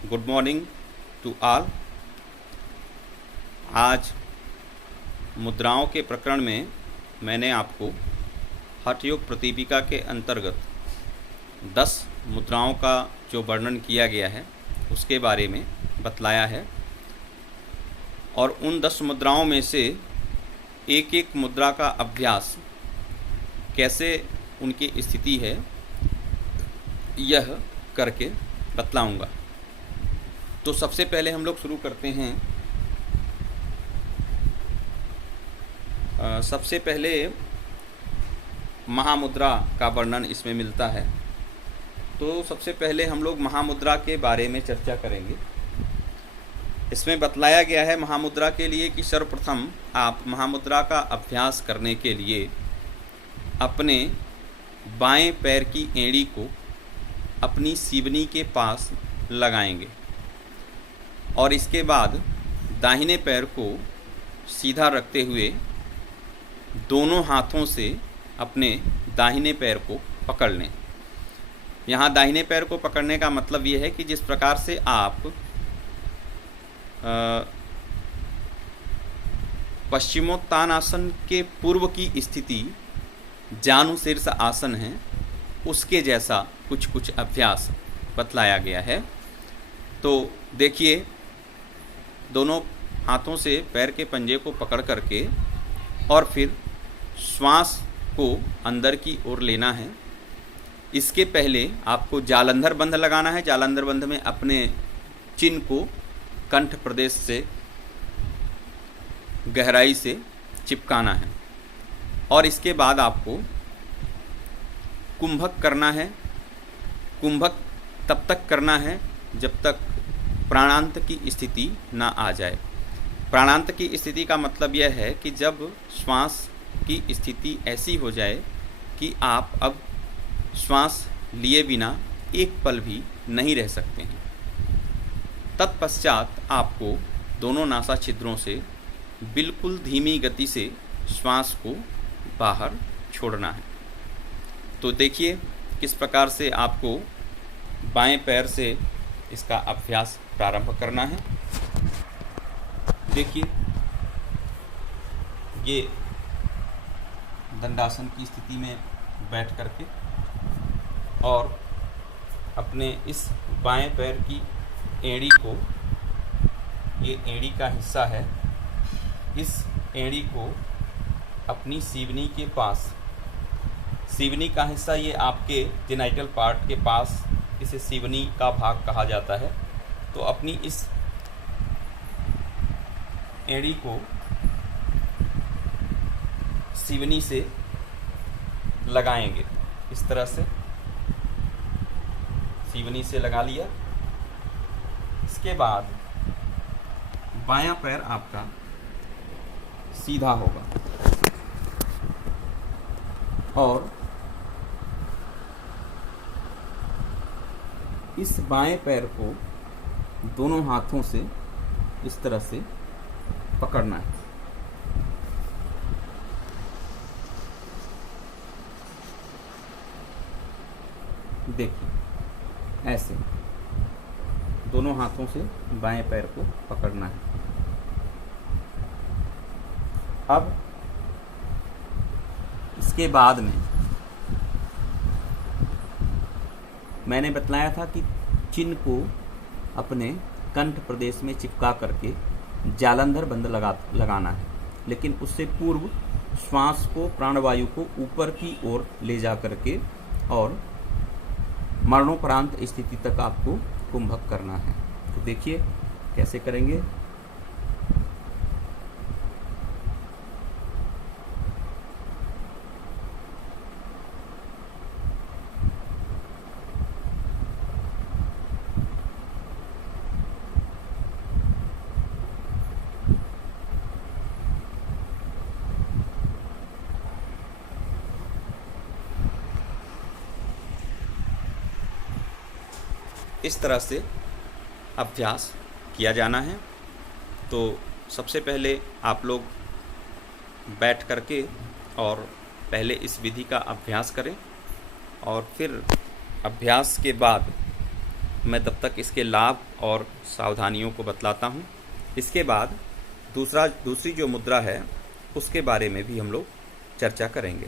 Good morning to all. आज मुद्राओं के प्रकरण में मैंने आपको हठ योग प्रतिपिका के अंतर्गत 10 मुद्राओं का जो वर्णन किया गया है उसके बारे में बतलाया है और उन 10 मुद्राओं में से एक एक मुद्रा का अभ्यास कैसे उनकी स्थिति है यह करके बतलाऊंगा। तो सबसे पहले हम लोग शुरू करते हैं। सबसे पहले महामुद्रा का वर्णन इसमें मिलता है। तो सबसे पहले हम लोग महामुद्रा के बारे में चर्चा करेंगे। इसमें बतलाया गया है महामुद्रा के लिए कि सर्वप्रथम आप महामुद्रा का अभ्यास करने के लिए अपने बाएं पैर की एड़ी को अपनी सीवनी के पास लगाएंगे और इसके बाद दाहिने पैर को सीधा रखते हुए दोनों हाथों से अपने दाहिने पैर को पकड़ लें। यहाँ दाहिने पैर को पकड़ने का मतलब ये है कि जिस प्रकार से आप पश्चिमोत्तानासन के पूर्व की स्थिति जानुशीर्ष आसन है उसके जैसा कुछ अभ्यास बतलाया गया है। तो देखिए, दोनों हाथों से पैर के पंजे को पकड़ करके और फिर श्वास को अंदर की ओर लेना है। इसके पहले आपको जालंधर बंध लगाना है। जालंधर बंध में अपने चिन्ह को कंठ प्रदेश से गहराई से चिपकाना है और इसके बाद आपको कुंभक करना है। कुंभक तब तक करना है जब तक प्राणांत की स्थिति ना आ जाए। प्राणांत की स्थिति का मतलब यह है कि जब श्वास की स्थिति ऐसी हो जाए कि आप अब श्वास लिए बिना एक पल भी नहीं रह सकते हैं। तत्पश्चात आपको दोनों नासा छिद्रों से बिल्कुल धीमी गति से श्वास को बाहर छोड़ना है। तो देखिए किस प्रकार से आपको बाएं पैर से इसका अभ्यास प्रारंभ करना है। देखिए, ये दंडासन की स्थिति में बैठ करके और अपने इस बाएं पैर की एड़ी को, ये एड़ी का हिस्सा है, इस एड़ी को अपनी सीवनी के पास, सीवनी का हिस्सा ये आपके जेनाइटल पार्ट के पास, इसे सीवनी का भाग कहा जाता है। तो अपनी इस एड़ी को सीवनी से लगाएंगे। इस तरह से सीवनी से लगा लिया। इसके बाद बायां पैर आपका सीधा होगा और इस बाएं पैर को दोनों हाथों से इस तरह से पकड़ना है। देखिए, ऐसे दोनों हाथों से बाएं पैर को पकड़ना है। अब इसके बाद में मैंने बतलाया था कि चिन्ह को अपने कंठ प्रदेश में चिपका करके जालंधर बंध लगाना है, लेकिन उससे पूर्व श्वास को, प्राणवायु को ऊपर की ओर ले जा करके और मरणोपरांत स्थिति तक आपको कुंभक करना है। तो देखिए कैसे करेंगे। इस तरह से अभ्यास किया जाना है। तो सबसे पहले आप लोग बैठ करके और पहले इस विधि का अभ्यास करें और फिर अभ्यास के बाद मैं तब तक इसके लाभ और सावधानियों को बतलाता हूँ। इसके बाद दूसरी जो मुद्रा है उसके बारे में भी हम लोग चर्चा करेंगे।